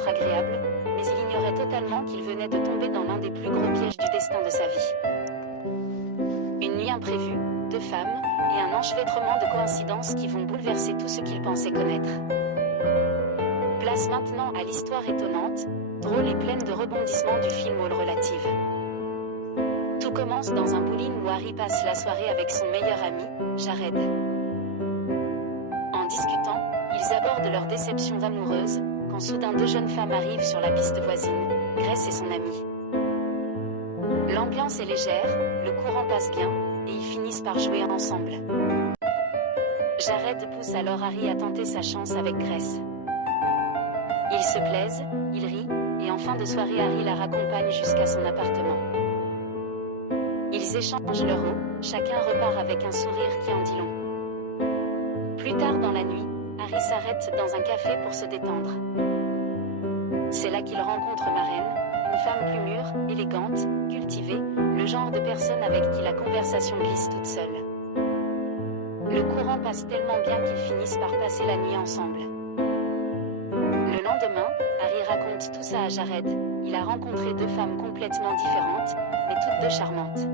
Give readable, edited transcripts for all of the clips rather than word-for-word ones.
rencontre agréable, mais il ignorait totalement qu'il venait de tomber dans l'un des plus gros pièges du destin de sa vie. Une nuit imprévue, 2 femmes, et un enchevêtrement de coïncidences qui vont bouleverser tout ce qu'il pensait connaître. Place maintenant à l'histoire étonnante, drôle et pleine de rebondissements du film All Relative. Tout commence dans un bowling où Harry passe la soirée avec son meilleur ami, Jared. En discutant, ils abordent leur déception amoureuse, quand soudain 2 jeunes femmes arrivent sur la piste voisine, Grace et son amie. L'ambiance est légère, le courant passe bien, et ils finissent par jouer ensemble. Jared pousse alors Harry à tenter sa chance avec Grace. Ils se plaisent, ils rient, et en fin de soirée Harry la raccompagne jusqu'à son appartement. Ils échangent leur eau, chacun repart avec un sourire qui en dit long. Plus tard dans la nuit, Harry s'arrête dans un café pour se détendre. C'est là qu'il rencontre Maren, une femme plus mûre, élégante, cultivée, le genre de personne avec qui la conversation glisse toute seule. Le courant passe tellement bien qu'ils finissent par passer la nuit ensemble. Le lendemain, Harry raconte tout ça à Jared. Il a rencontré 2 femmes complètement différentes, mais toutes 2 charmantes.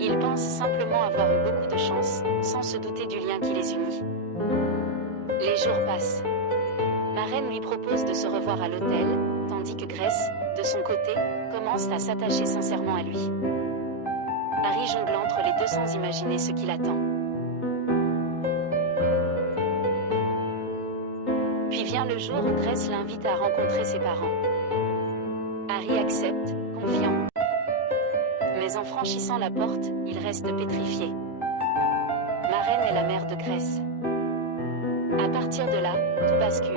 Il pense simplement avoir eu beaucoup de chance, sans se douter du lien qui les unit. Les jours passent. Maren lui propose de se revoir à l'hôtel, tandis que Grace, de son côté, commence à s'attacher sincèrement à lui. Harry jongle entre les deux sans imaginer ce qui l'attend. Puis vient le jour où Grace l'invite à rencontrer ses parents. Harry accepte, confiant. Mais en franchissant la porte, il reste pétrifié. Maren est la mère de Grace. À partir de là, tout bascule.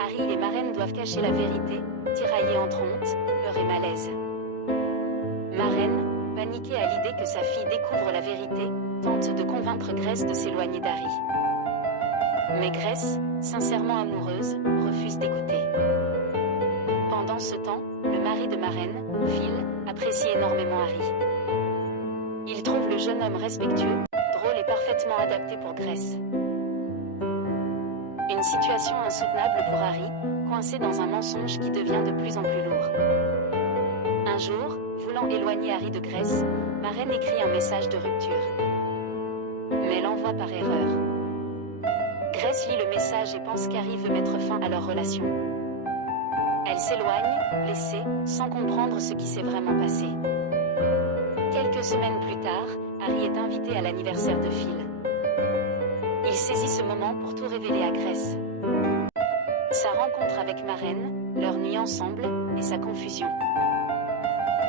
Harry et Maren doivent cacher la vérité, tiraillés entre honte, peur et malaise. Maren, paniquée à l'idée que sa fille découvre la vérité, tente de convaincre Grace de s'éloigner d'Harry. Mais Grace, sincèrement amoureuse, refuse d'écouter. Pendant ce temps, le mari de Maren, Phil, apprécie énormément Harry. Il trouve le jeune homme respectueux, drôle et parfaitement adapté pour Grace. Une situation insoutenable pour Harry, coincé dans un mensonge qui devient de plus en plus lourd. Un jour, voulant éloigner Harry de Grace, Maren écrit un message de rupture. Mais l'envoie par erreur. Grace lit le message et pense qu'Harry veut mettre fin à leur relation. Elle s'éloigne, blessée, sans comprendre ce qui s'est vraiment passé. Quelques semaines plus tard, Harry est invité à l'anniversaire de Phil. Il saisit ce moment pour tout révéler à Grace. Sa rencontre avec Maren, leur nuit ensemble, et sa confusion.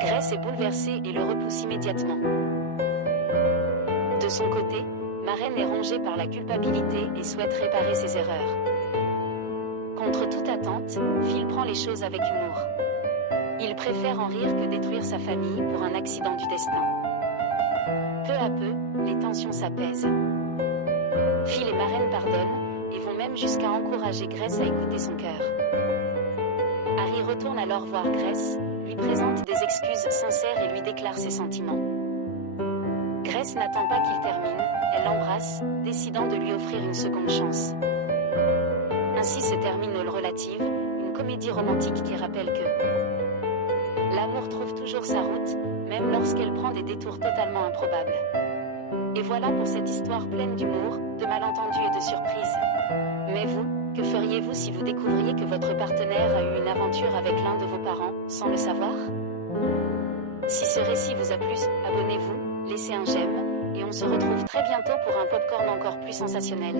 Grace est bouleversée et le repousse immédiatement. De son côté, Maren est rongée par la culpabilité et souhaite réparer ses erreurs. Contre toute attente, Phil prend les choses avec humour. Il préfère en rire que détruire sa famille pour un accident du destin. Peu à peu, les tensions s'apaisent. Phil et Maren pardonnent, et vont même jusqu'à encourager Grace à écouter son cœur. Harry retourne alors voir Grace, lui présente des excuses sincères et lui déclare ses sentiments. Grace n'attend pas qu'il termine, elle l'embrasse, décidant de lui offrir une seconde chance. Ainsi se termine All Relative, une comédie romantique qui rappelle que l'amour trouve toujours sa route, même lorsqu'elle prend des détours totalement improbables. Et voilà pour cette histoire pleine d'humour, de malentendus et de surprises. Mais vous, que feriez-vous si vous découvriez que votre partenaire a eu une aventure avec l'un de vos parents, sans le savoir? Si ce récit vous a plu, abonnez-vous, laissez un j'aime, et on se retrouve très bientôt pour un popcorn encore plus sensationnel.